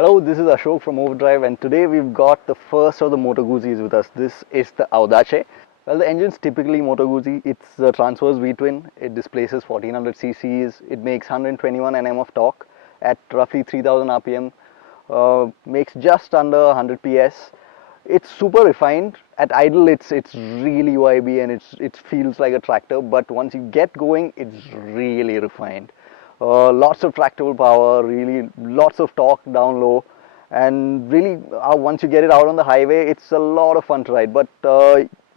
Hello, this is Ashok from OVERDRIVE, and today we've got the first of the Moto Guzzis with us. This is the Audace. Well, the engine's typically Moto Guzzi. It's a transverse V-twin. It displaces 1400 cc's. It makes 121 Nm of torque at roughly 3000 RPM. Makes just under 100 PS. It's super refined. At idle, it's really vibey and it feels like a tractor. But once you get going, it's really refined. Lots of tractable power, really lots of torque down low, and really once you get it out on the highway, it's a lot of fun to ride. But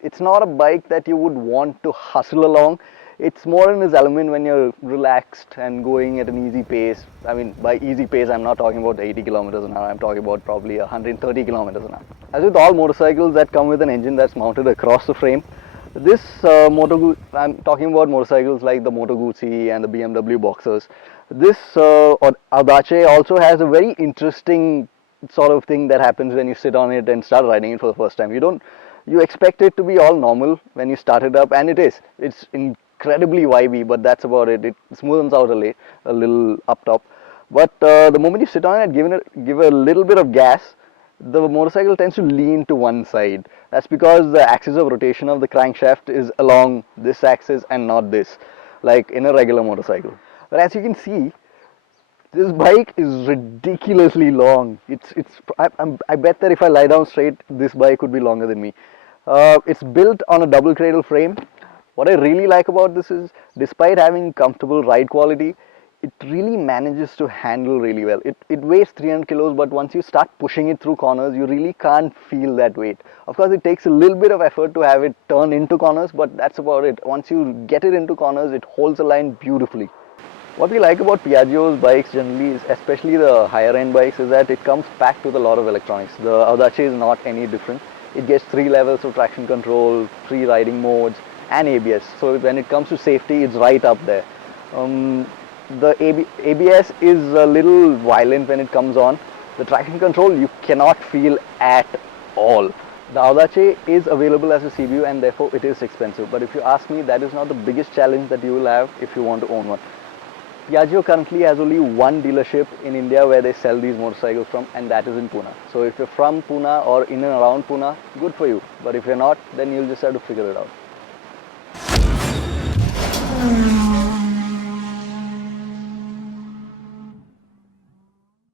it's not a bike that you would want to hustle along. It's more in its element when you're relaxed and going at an easy pace. I mean, by easy pace, I'm not talking about 80 kilometers an hour. I'm talking about probably 130 kilometers an hour. As with all motorcycles that come with an engine that's mounted across the frame, this I'm talking about motorcycles like the Moto Guzzi and the BMW Boxers. This Audace also has a very interesting sort of thing that happens when you sit on it and start riding it for the first time. You expect it to be all normal when you start it up, and it is. It's incredibly vibey, but that's about it. It smoothens out a little up top. But the moment you sit on it and give a little bit of gas, the motorcycle tends to lean to one side. That's because the axis of rotation of the crankshaft is along this axis and not this, like in a regular motorcycle. But as you can see, this bike is ridiculously long. I bet that if I lie down straight, this bike would be longer than me. It's built on a double cradle frame. What I really like about this is, despite having comfortable ride quality, it really manages to handle really well. It weighs 300 kilos, but once you start pushing it through corners, you really can't feel that weight. Of course, it takes a little bit of effort to have it turn into corners, but that's about it. Once you get it into corners, it holds the line beautifully. What we like about Piaggio's bikes generally, especially the higher end bikes, is that it comes packed with a lot of electronics. The Audace is not any different. It gets 3 levels of traction control, 3 riding modes, and ABS. So when it comes to safety, it's right up there. The ABS is a little violent when it comes on. The traction control you cannot feel at all. The Audace is available as a CBU, and therefore it is expensive. But if you ask me, that is not the biggest challenge that you will have if you want to own one. Piaggio currently has only one dealership in India where they sell these motorcycles from, and that is in Pune. So if you're from Pune or in and around Pune, good for you. But if you're not, then you'll just have to figure it out.